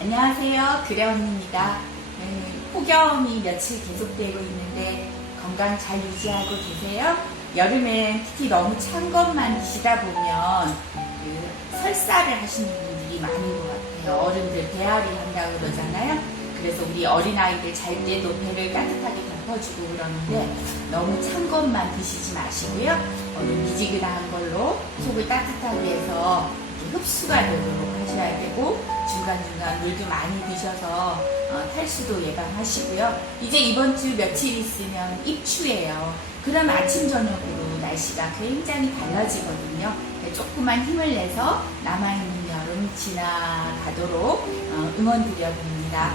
안녕하세요. 그래언니입니다. 폭염이 며칠 계속되고 있는데 건강 잘 유지하고 계세요? 여름엔 특히 너무 찬 것만 드시다 보면 설사를 하시는 분들이 많은 것 같아요. 어른들 배앓이 한다고 그러잖아요. 그래서 우리 어린아이들 잘 때도 배를 따뜻하게 덮어주고 그러는데 너무 찬 것만 드시지 마시고요. 미지근한 걸로 속을 따뜻하게 해서 흡수가 되도록 하셔야 되고 중간중간 물도 많이 드셔서 탈수도 예방하시고요. 이제 이번 주 며칠 있으면 입추예요. 그럼 아침 저녁으로 날씨가 굉장히 달라지거든요. 조금만 힘을 내서 남아있는 여름 지나가도록 응원드려봅니다.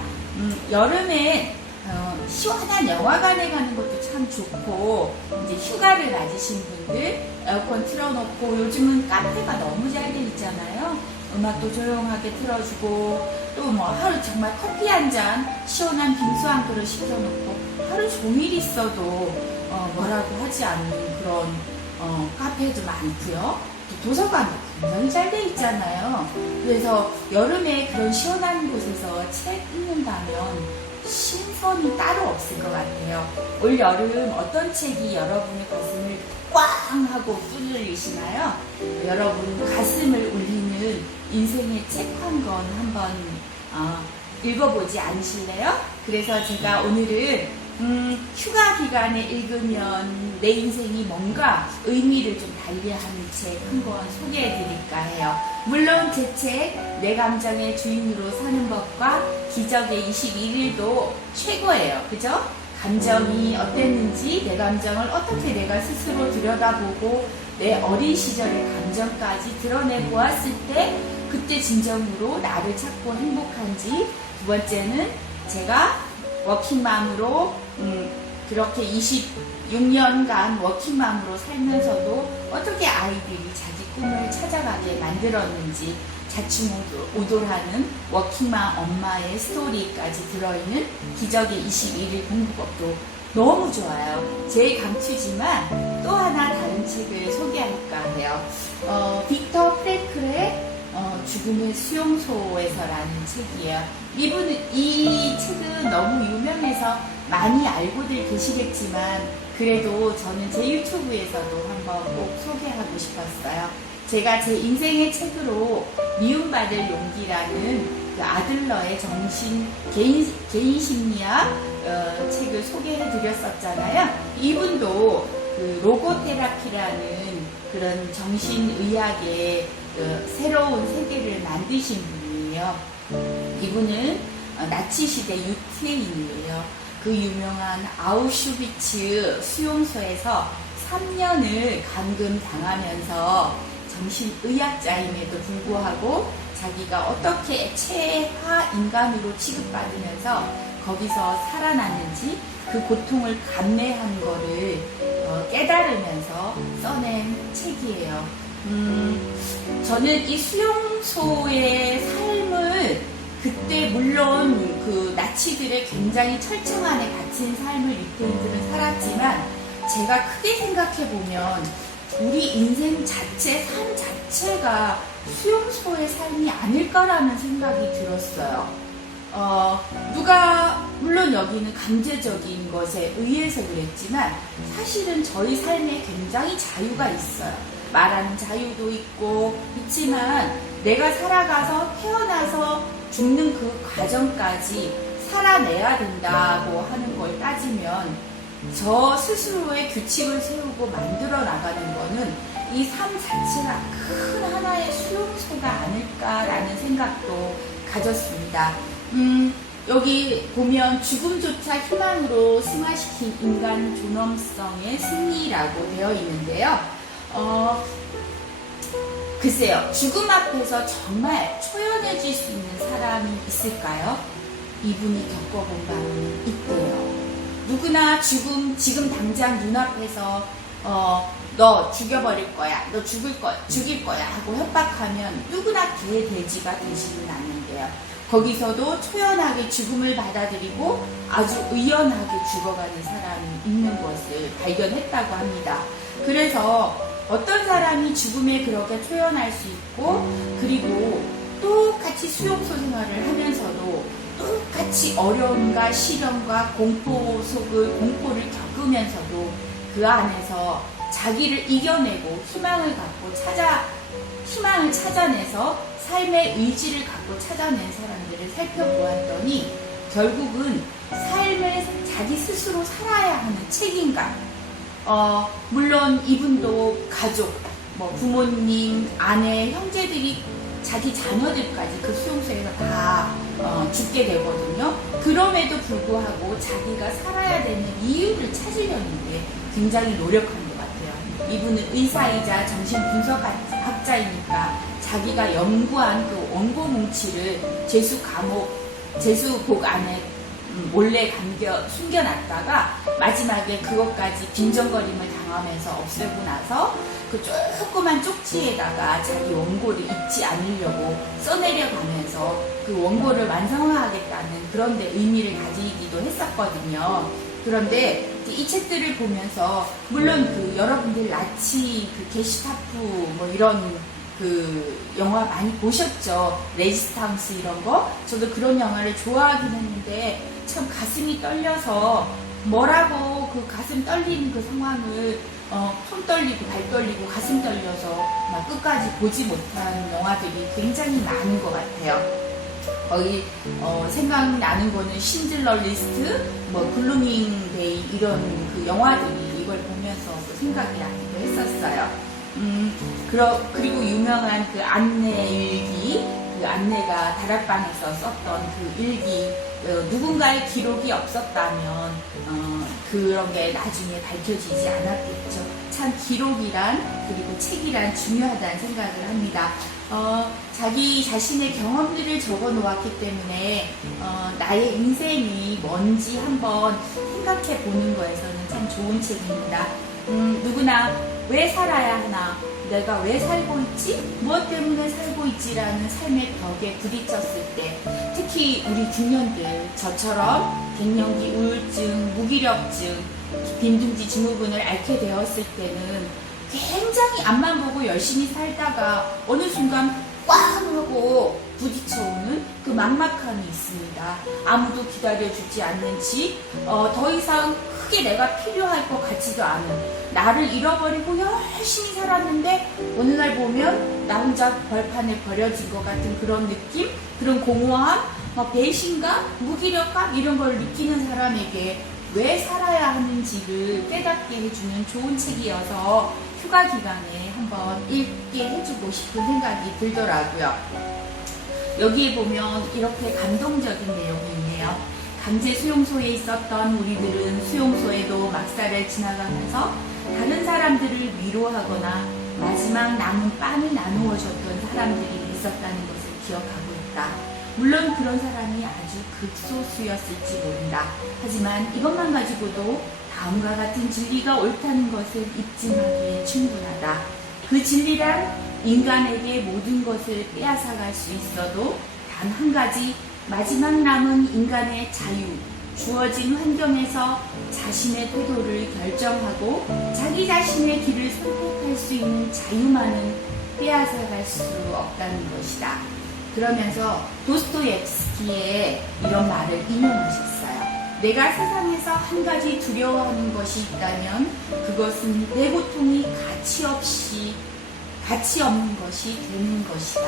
여름에 시원한 영화관에 가는 것도 참 좋고, 이제 휴가를 맞으신 분들 에어컨 틀어놓고, 요즘은 카페가 너무 잘 돼 있잖아요. 음악도 조용하게 틀어주고, 또 뭐 하루 정말 커피 한 잔, 시원한 빙수 한 그릇 시켜놓고 하루 종일 있어도 뭐라고 하지 않는 그런 카페도 많고요. 도서관도 굉장히 잘 돼 있잖아요. 그래서 여름에 그런 시원한 곳에서 책 읽는다면 신선이 따로 없을 것 같아요. 올 여름 어떤 책이 여러분의 가슴을 꽝 하고 뚫리시나요? 여러분 가슴을 울리는 인생의 책 한 권 한번 읽어보지 않으실래요? 그래서 제가 오늘은 휴가 기간에 읽으면 내 인생이 뭔가 의미를 좀 달리하는 책 한 권 소개해 드릴까 해요. 물론 제 책 내 감정의 주인으로 사는 법과 기적의 21일도 최고예요. 그죠? 감정이 어땠는지, 내 감정을 어떻게 내가 스스로 들여다보고 내 어린 시절의 감정까지 드러내 보았을 때 그때 진정으로 나를 찾고 행복한지, 두 번째는 제가 워킹맘으로 그렇게 26년간 워킹맘으로 살면서도 어떻게 아이들이 자기 꿈을 찾아가게 만들었는지 자충우돌하는 워킹맘 엄마의 스토리까지 들어있는 기적의 21일 공부법도 너무 좋아요. 제 강추지만 또 하나 다른 책을 소개할까 해요. 빅터 프랭클의 죽음의 수용소에서라는 책이에요. 이 책은 너무 유명해서 많이 알고들 계시겠지만 그래도 저는 제 유튜브에서도 한번 꼭 소개하고 싶었어요. 제가 제 인생의 책으로 미움받을 용기라는 그 아들러의 개인 심리학 책을 소개해 드렸었잖아요. 이분도 그 로고테라피라는 그런 정신의학의 새로운 세계를 만드신 분이에요. 이분은 나치시대 유태인이에요. 그 유명한 아우슈비츠 수용소에서 3년을 감금당하면서 정신의학자임에도 불구하고 자기가 어떻게 최하 인간으로 취급받으면서 거기서 살아났는지 그 고통을 감내한 거를 깨달으면서 써낸 책이에요. 저는 이 수용소의 삶을 그때 물론 그 나치들의 굉장히 철창 안에 갇힌 삶을 유태인들은 살았지만 제가 크게 생각해보면 우리 인생 자체, 삶 자체가 수용소의 삶이 아닐까라는 생각이 들었어요. 물론 여기는 강제적인 것에 의해서 그랬지만 사실은 저희 삶에 굉장히 자유가 있어요. 말하는 자유도 있지만 내가 살아가서 태어나서 죽는 그 과정까지 살아내야 된다고 하는 걸 따지면 저 스스로의 규칙을 세우고 만들어 나가는 거는 이 삶 자체가 큰 하나의 수용소가 아닐까라는 생각도 가졌습니다. 여기 보면 죽음조차 희망으로 승화시킨 인간 존엄성의 승리라고 되어 있는데요. 글쎄요, 죽음 앞에서 정말 초연해질 수 있는 사람이 있을까요? 이분이 겪어본 바는 있대요. 누구나 지금 당장 눈앞에서 너 죽여버릴 거야, 너 죽일 거야 하고 협박하면 누구나 개돼지가 되지는 않는데요. 거기서도 초연하게 죽음을 받아들이고 아주 의연하게 죽어가는 사람이 있는 것을 발견했다고 합니다. 그래서 어떤 사람이 죽음에 그렇게 초연할 수 있고, 그리고 똑같이 수용소 생활을 하면서도 똑같이 어려움과 시련과 공포를 겪으면서도 그 안에서 자기를 이겨내고 희망을 찾아내서 삶의 의지를 갖고 찾아낸 사람들을 살펴보았더니 결국은 삶을 자기 스스로 살아야 하는 책임감, 물론 이분도 가족, 부모님, 아내, 형제들이 자기 자녀들까지 그 수용소에서 다 죽게 되거든요. 그럼에도 불구하고 자기가 살아야 되는 이유를 찾으려는 게 굉장히 노력한 것 같아요. 이분은 의사이자 정신분석학자이니까 자기가 연구한 그 원고 뭉치를 제수복 안에 몰래 숨겨놨다가 마지막에 그것까지 빈정거림을 당하면서 없애고 나서 그 조그만 쪽지에다가 자기 원고를 잊지 않으려고 써내려가면서 그 원고를 완성하겠다는 그런 데 의미를 가지기도 했었거든요. 그런데 이 책들을 보면서 물론 그 여러분들 나치 그 게슈타프 이런 그 영화 많이 보셨죠? 레지스탕스 이런 거. 저도 그런 영화를 좋아하긴 했는데 참 가슴이 떨려서 뭐라고 그 가슴 떨리는 그 상황을 손 떨리고 발 떨리고 가슴 떨려서 막 끝까지 보지 못한 영화들이 굉장히 많은 것 같아요. 거의 생각나는 거는 신들러 리스트, 글루밍 데이 이런 그 영화들이 이걸 보면서 생각이 나기도 했었어요. 그리고 유명한 그 안내 일기, 그 안내가 다락방에서 썼던 그 일기, 누군가의 기록이 없었다면 그런 게 나중에 밝혀지지 않았겠죠. 참 기록이란 그리고 책이란 중요하다는 생각을 합니다. 자기 자신의 경험들을 적어 놓았기 때문에 나의 인생이 뭔지 한번 생각해 보는 거에서는 참 좋은 책입니다. 누구나 왜 살아야 하나, 내가 왜 살고 있지, 무엇 때문에 살고 있지라는 삶의 벽에 부딪혔을 때, 특히 우리 중년들, 저처럼 갱년기 우울증, 무기력증, 빈둥지 증후군을 앓게 되었을 때는 굉장히 앞만 보고 열심히 살다가 어느 순간 꽝 하고 부딪혀오는 그 막막함이 있습니다. 아무도 기다려주지 않는 집, 더 이상 크게 내가 필요할 것 같지도 않은, 나를 잃어버리고 열심히 살았는데 어느 날 보면 나 혼자 벌판에 버려진 것 같은 그런 느낌, 그런 공허함, 배신감, 무기력감 이런 걸 느끼는 사람에게 왜 살아야 하는지를 깨닫게 해주는 좋은 책이어서 휴가 기간에 한번 읽게 해주고 싶은 생각이 들더라고요. 여기에 보면 이렇게 감동적인 내용이 있네요. 강제 수용소에 있었던 우리들은 수용소에도 막사를 지나가면서 다른 사람들을 위로하거나 마지막 남은 빵을 나누어 줬던 사람들이 있었다는 것을 기억하고 있다. 물론 그런 사람이 아주 극소수였을지 모른다. 하지만 이것만 가지고도 다음과 같은 진리가 옳다는 것을 입증하기에 충분하다. 그 진리란 인간에게 모든 것을 빼앗아갈 수 있어도 단 한 가지, 마지막 남은 인간의 자유, 주어진 환경에서 자신의 태도를 결정하고 자기 자신의 길을 선택할 수 있는 자유만은 빼앗아갈 수 없다는 것이다. 그러면서 도스토옙스키의 이런 말을 인용하셨어요. 내가 세상에서 한 가지 두려워하는 것이 있다면 그것은 내 고통이 가치 없는 것이 되는 것이다.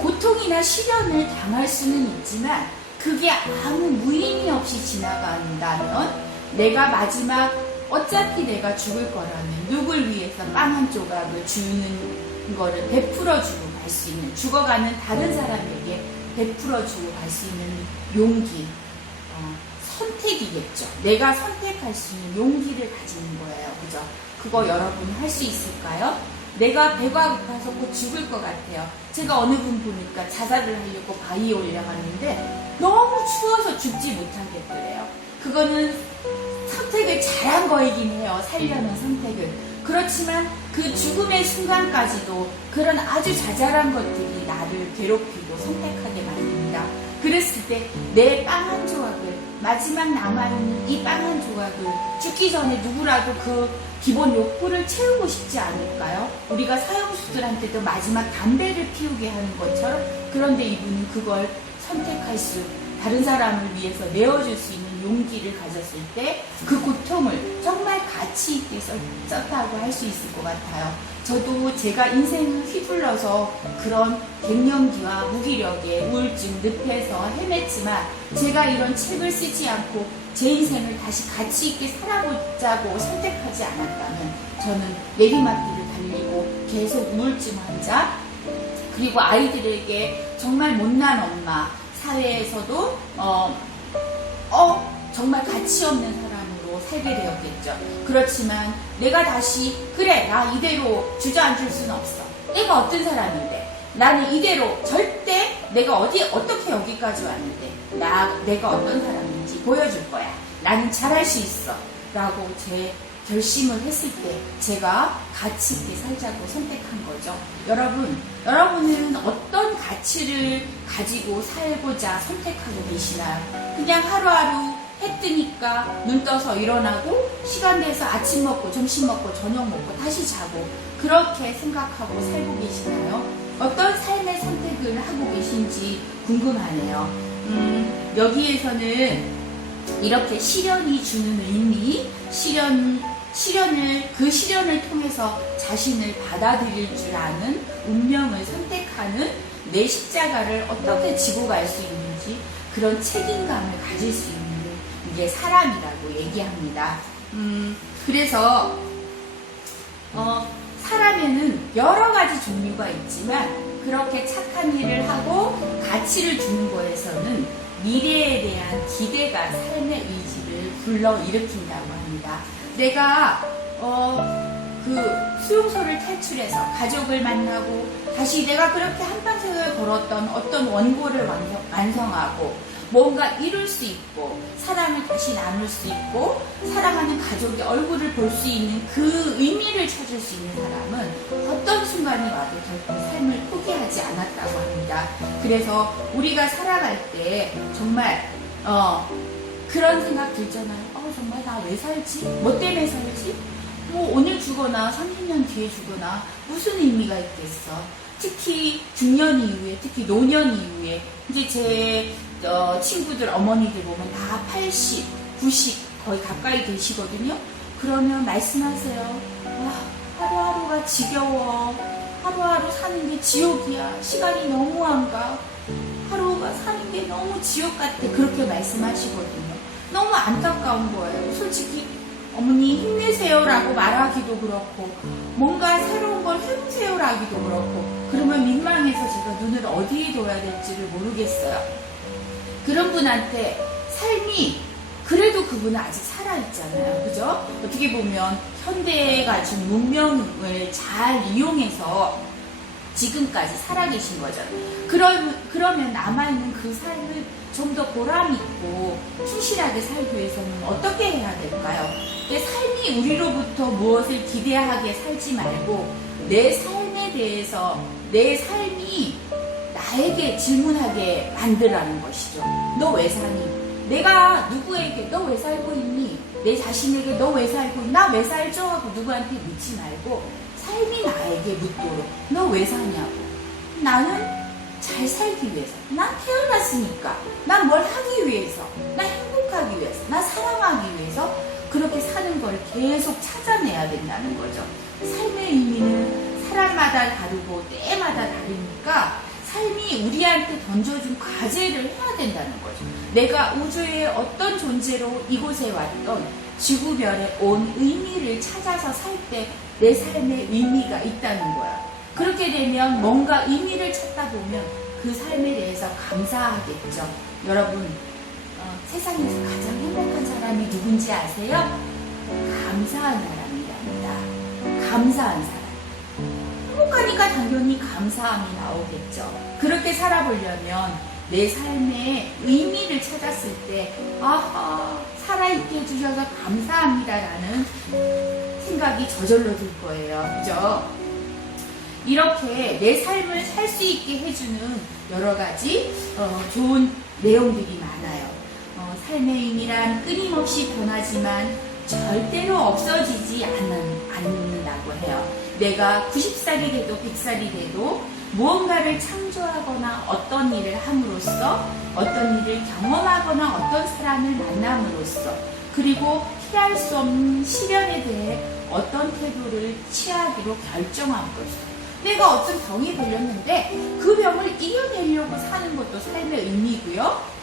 고통이나 시련을 당할 수는 있지만 그게 아무 무의미 없이 지나간다면 내가 마지막 어차피 내가 죽을 거라면 누굴 위해서 빵 한 조각을 주는 거를 베풀어주고 갈 수 있는, 죽어가는 다른 사람에게 베풀어주고 갈 수 있는 용기, 선택이겠죠. 내가 선택할 수 있는 용기를 가지는 거예요. 그죠? 그거 여러분 할 수 있을까요? 내가 배가 고파서 곧 죽을 것 같아요. 제가 어느 분 보니까 자살을 하려고 바위에 올라갔는데 너무 추워서 죽지 못하겠더래요. 그거는 선택을 잘한 거이긴 해요. 살려는 선택을. 그렇지만 그 죽음의 순간까지도 그런 아주 자잘한 것들이 나를 괴롭히고 선택하게 만듭니다. 그랬을 때 내 빵 한 조각을, 마지막 남아있는 이 빵 한 조각을 죽기 전에 누구라도 그 기본 욕구를 채우고 싶지 않을까요? 우리가 사형수들한테도 마지막 담배를 피우게 하는 것처럼. 그런데 이분은 그걸 선택할 수, 다른 사람을 위해서 내어줄 수 있는 용기를 가졌을 때 그 고통을 정말 가치 있게 썼다고 할 수 있을 것 같아요. 저도 제가 인생을 휘둘러서 그런 갱년기와 무기력에 우울증 늪에서 헤맸지만, 제가 이런 책을 쓰지 않고 제 인생을 다시 가치 있게 살아보자고 선택하지 않았다면 저는 내리막길을 달리고 계속 우울증 환자, 그리고 아이들에게 정말 못난 엄마, 사회에서도 정말 가치 없는 사람으로 살게 되었겠죠. 그렇지만 내가 다시, 그래, 나 이대로 주저앉을 수는 없어. 내가 어떤 사람인데, 나는 이대로 절대 내가 어떻게 여기까지 왔는데 내가 어떤 사람인지 보여줄 거야. 나는 잘할 수 있어. 라고 제 결심을 했을 때 제가 가치 있게 살자고 선택한 거죠. 여러분은 어떤 가치를 가지고 살고자 선택하고 계시나요? 그냥 하루하루 해 뜨니까 눈 떠서 일어나고 시간 돼서 아침 먹고 점심 먹고 저녁 먹고 다시 자고 그렇게 생각하고 살고 계시나요? 어떤 삶의 선택을 하고 계신지 궁금하네요. 여기에서는 이렇게 시련이 주는 의미, 그 시련을 통해서 자신을 받아들일 줄 아는 운명을 선택하는 내 십자가를 어떻게 지고 갈 수 있는지, 그런 책임감을 가질 수 있는 게 사람이라고 얘기합니다. 그래서 사람에는 여러 가지 종류가 있지만 그렇게 착한 일을 하고 가치를 주는 거에서는 미래에 대한 기대가 삶의 의지를 불러일으킨다고 합니다. 내가 그 수용소를 탈출해서 가족을 만나고 다시 내가 그렇게 한평생을 걸었던 어떤 원고를 완성하고 뭔가 이룰 수 있고 사랑을 다시 나눌 수 있고 사랑하는 가족의 얼굴을 볼 수 있는 그 의미를 찾을 수 있는 사람은 어떤 순간이 와도 결코 삶을 포기하지 않았다고 합니다. 그래서 우리가 살아갈 때 정말 그런 생각 들잖아요. 정말 나 왜 살지? 뭐 때문에 살지? 뭐 오늘 죽거나 30년 뒤에 죽거나 무슨 의미가 있겠어? 특히 중년 이후에, 특히 노년 이후에 이제 제 친구들 어머니들 보면 다 80, 90 거의 가까이 되시거든요. 그러면 말씀하세요. 하루하루가 지겨워. 하루하루 사는 게 지옥이야. 시간이 너무 안 가. 하루가 사는 게 너무 지옥 같아. 그렇게 말씀하시거든요. 너무 안타까운 거예요. 솔직히 어머니 힘내세요라고 말하기도 그렇고 뭔가 새로운 걸 해보세요라기도 그렇고 그러면 민망해서 제가 눈을 어디에 둬야 될지를 모르겠어요. 그런 분한테 삶이 그래도 그분은 아직 살아있잖아요. 그죠? 어떻게 보면 현대가 준 문명을 잘 이용해서 지금까지 살아계신 거잖아요. 그러면 남아있는 그 삶을 좀 더 보람있고 충실하게 살기 위해서는 어떻게 해야 될까요? 내 삶이 우리로부터 무엇을 기대하게 살지 말고 내 삶에 대해서 내 삶이 나에게 질문하게 만들라는 것이죠. 너 왜 사니? 내가 누구에게 너 왜 살고 있니? 내 자신에게 너 왜 살고 있니? 나 왜 살죠? 하고 누구한테 묻지 말고 삶이 나에게 묻도록 너 왜 사냐고. 나는 잘 살기 위해서. 난 태어났으니까. 난 뭘 하기 위해서. 난 행복하기 위해서. 난 사랑하기 위해서 그렇게 사는 걸 계속 찾아내야 된다는 거죠. 삶의 의미는 사람마다 다르고 때마다 다르니까 삶이 우리한테 던져준 과제를 해야 된다는 거죠. 내가 우주의 어떤 존재로 이곳에 왔던 지구별에 온 의미를 찾아서 살 때 내 삶의 의미가 있다는 거야. 그렇게 되면 뭔가 의미를 찾다 보면 그 삶에 대해서 감사하겠죠. 여러분, 세상에서 가장 행복한 사람이 누군지 아세요? 감사한 사람이랍니다. 감사한 사람. 행복하니까 당연히 감사함이 나오겠죠. 그렇게 살아보려면 내 삶의 의미를 찾았을 때 살아있게 해주셔서 감사합니다라는 생각이 저절로 들 거예요. 그죠? 이렇게 내 삶을 살 수 있게 해주는 여러 가지 좋은 내용들이 많아요. 삶의 의미란 끊임없이 변하지만 절대로 없어지지 않는다고 해요. 내가 90살이 돼도 100살이 돼도 무언가를 창조하거나 어떤 일을 함으로써 어떤 일을 경험하거나 어떤 사람을 만남으로써 그리고 피할 수 없는 시련에 대해 어떤 태도를 취하기로 결정함으로써 내가 어떤 병이 걸렸는데 그 병을 이겨내려고 사는 것도 삶의 의미고요.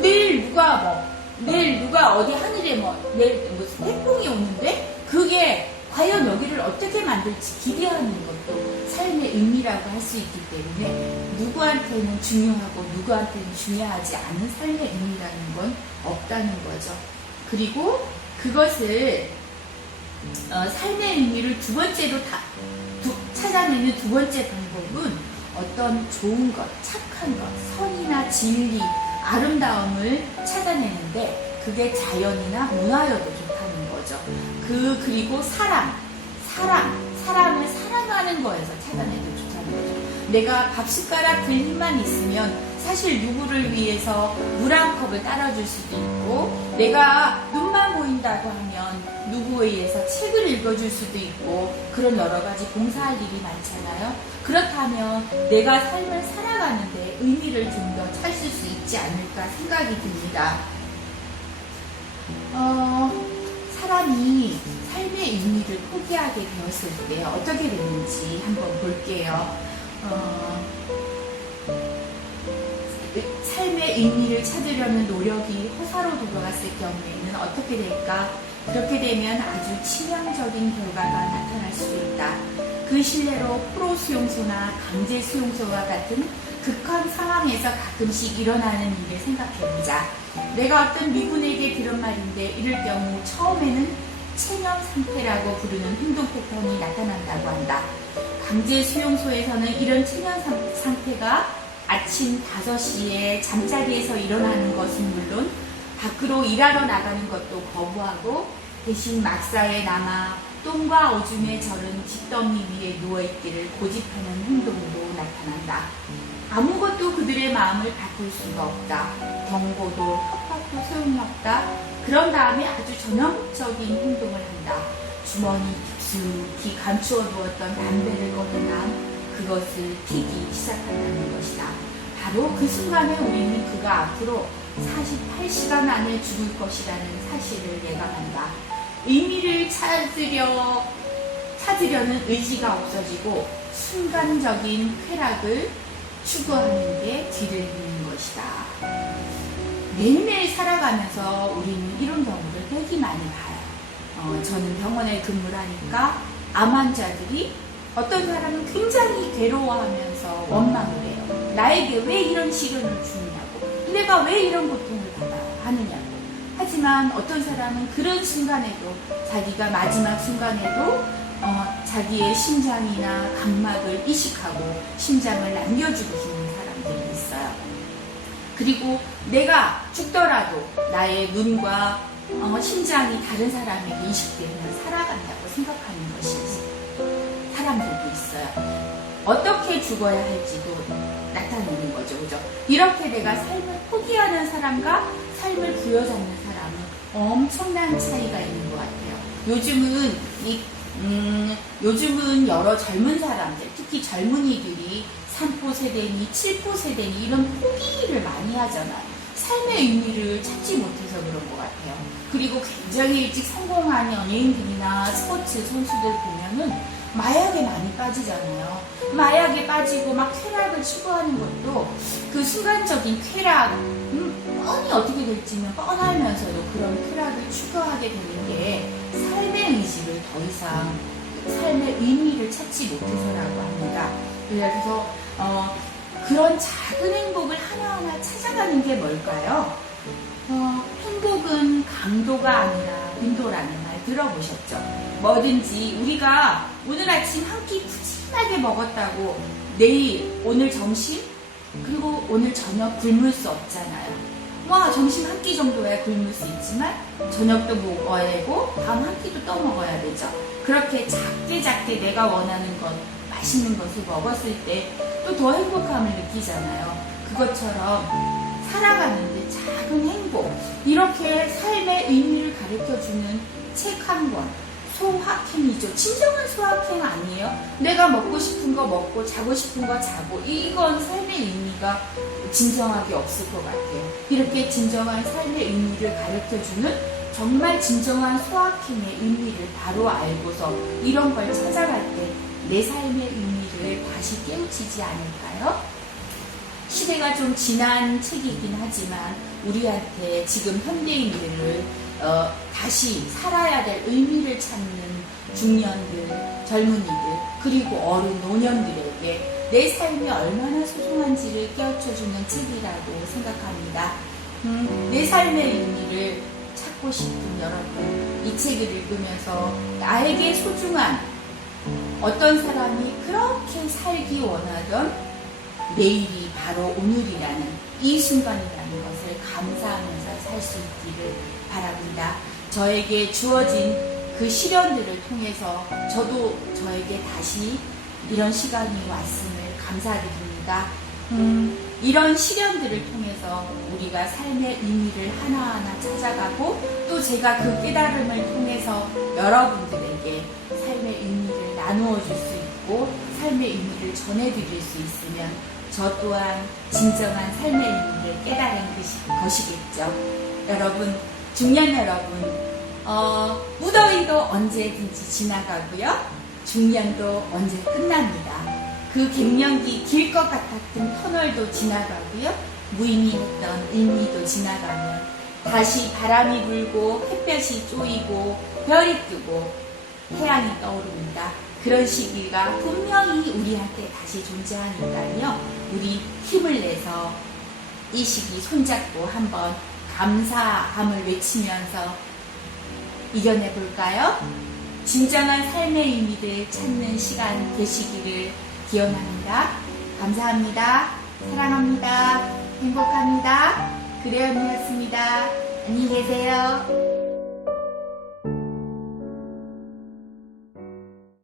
내일 누가 어디 하늘에 내일 무슨 태풍이 오는데 그게 과연 여기를 어떻게 만들지 기대하는 것도 삶의 의미라고 할 수 있기 때문에 누구한테는 중요하고 누구한테는 중요하지 않은 삶의 의미라는 건 없다는 거죠. 그리고 그것을 삶의 의미를 두 번째로 찾아내는 두 번째 방법은 어떤 좋은 것, 착한 것, 선이나 진리, 아름다움을 찾아내는데 그게 자연이나 문화여도 좋다는 거죠. 그리고 사람을 사랑하는 거에서 찾아내도 좋다는 거죠. 내가 밥숟가락 들 힘만 있으면 사실 누구를 위해서 물 한 컵을 따라줄 수도 있고 내가 눈만 보인다고 하면 누구에 의해서 책을 읽어줄 수도 있고 그런 여러 가지 봉사할 일이 많잖아요. 그렇다면 내가 삶을 살아가는데 의미를 좀 더 찾을 수 있지 않을까 생각이 듭니다. 사람이 삶의 의미를 포기하게 되었을 때 어떻게 됐는지 한번 볼게요. 삶의 의미를 찾으려는 노력이 허사로 돌아갔을 경우에는 어떻게 될까? 그렇게 되면 아주 치명적인 결과가 나타날 수 있다. 그 실례로 프로 수용소나 강제 수용소와 같은 극한 상황에서 가끔씩 일어나는 일을 생각해보자. 내가 어떤 미군에게 들은 말인데 이럴 경우 처음에는 체념 상태라고 부르는 행동 패턴이 나타난다고 한다. 강제 수용소에서는 이런 체념 상태가 아침 5시에 잠자리에서 일어나는 것은 물론 밖으로 일하러 나가는 것도 거부하고 대신 막사에 남아 똥과 오줌에 절은 뒷더미 위에 누워있기를 고집하는 행동으로 나타난다. 아무것도 그들의 마음을 바꿀 수가 없다. 경고도 협박도 소용이 없다. 그런 다음에 아주 전형적인 행동을 한다. 주머니 깊숙이 감추어 두었던 담배를 꺼낸 다음 그것을 피기 시작한다는 것이다. 바로 그 순간에 우리는 그가 앞으로 48시간 안에 죽을 것이라는 사실을 예감한다. 의미를 찾으려는 의지가 없어지고 순간적인 쾌락을 추구하는 게 뒤를 잇는 것이다. 매일매일 살아가면서 우리는 이런 경우를 되게 많이 봐요. 저는 병원에 근무를 하니까 암 환자들이 어떤 사람은 굉장히 괴로워하면서 원망을 해요. 나에게 왜 이런 시련을 주느냐고, 내가 왜 이런 고통을 받아야 하느냐고. 하지만 어떤 사람은 그런 순간에도 자기가 마지막 순간에도 자기의 심장이나 각막을 이식하고 심장을 남겨주고 죽는 사람들이 있어요. 그리고 내가 죽더라도 나의 눈과 심장이 다른 사람에게 이식되면 살아간다고 생각하는 것이 사람들도 있어요. 어떻게 죽어야 할지도 나타내는 거죠. 그죠? 이렇게 내가 삶을 포기하는 사람과 삶을 부여잡는 사람은 엄청난 차이가 있는 것 같아요. 요즘은 여러 젊은 사람들, 특히 젊은이들이 3포 세대니 7포 세대니 이런 포기를 많이 하잖아요. 삶의 의미를 찾지 못해서 그런 것 같아요. 그리고 굉장히 일찍 성공한 연예인들이나 스포츠 선수들 보면은 마약에 많이 빠지잖아요. 마약에 빠지고 막 쾌락을 추구하는 것도 그 순간적인 쾌락, 뻔히 어떻게 될지는 뻔하면서도 그런 쾌락을 추구하게 되는 게 삶의 의지를 더 이상, 삶의 의미를 찾지 못해서라고 합니다. 그래서 그런 작은 행복을 하나하나 찾아가는 게 뭘까요? 행복은 강도가 아니라 빈도라는 말 들어보셨죠? 뭐든지 우리가 오늘 아침 한 끼 푸짐하게 먹었다고 내일, 오늘 점심, 그리고 오늘 저녁 굶을 수 없잖아요. 점심 한 끼 정도야 굶을 수 있지만 저녁도 먹어야 되고 다음 한 끼도 또 먹어야 되죠. 그렇게 작게 내가 원하는 것, 맛있는 것을 먹었을 때 또 더 행복함을 느끼잖아요. 그것처럼 살아가는데 작은 행복, 이렇게 삶의 의미를 가르쳐주는 책 한 권, 소확행이죠. 진정한 소확행 아니에요? 내가 먹고 싶은 거 먹고 자고 싶은 거 자고, 이건 삶의 의미가 진정하게 없을 것 같아요. 이렇게 진정한 삶의 의미를 가르쳐주는 정말 진정한 소확행의 의미를 바로 알고서 이런 걸 찾아갈 때 내 삶의 의미를 다시 깨우치지 않을까요? 시대가 좀 지난 책이긴 하지만 우리한테 지금 현대인들을 다시 살아야 될 의미를 찾는 중년들, 젊은이들, 그리고 어른, 노년들에게 내 삶이 얼마나 소중한지를 깨우쳐주는 책이라고 생각합니다. 내 삶의 의미를 찾고 싶은 여러분, 이 책을 읽으면서 나에게 소중한 어떤 사람이 그렇게 살기 원하던 내일이 바로 오늘이라는 이 순간이라는 것을 감사하면서 살 수 있기를 바랍니다. 저에게 주어진 그 시련들을 통해서 저도 저에게 다시 이런 시간이 왔음을 감사드립니다. 이런 시련들을 통해서 우리가 삶의 의미를 하나하나 찾아가고 또 제가 그 깨달음을 통해서 여러분들에게 삶의 의미를 나누어 줄 수 있고 삶의 의미를 전해드릴 수 있으면 저 또한 진정한 삶의 의미를 깨달은 것이겠죠. 여러분, 중년 여러분, 무더위도 언제든지 지나가고요. 중년도 언제 끝납니다. 그 갱년기 길 것 같았던 터널도 지나가고요. 무의미했던 의미도 지나가면 다시 바람이 불고 햇볕이 쪼이고 별이 뜨고 태양이 떠오릅니다. 그런 시기가 분명히 우리한테 다시 존재하니까요. 우리 힘을 내서 이 시기 손잡고 한번 감사함을 외치면서 이겨내볼까요? 진정한 삶의 의미를 찾는 시간 되시기를 기원합니다. 감사합니다. 사랑합니다. 행복합니다. 그래연이었습니다. 안녕히 계세요.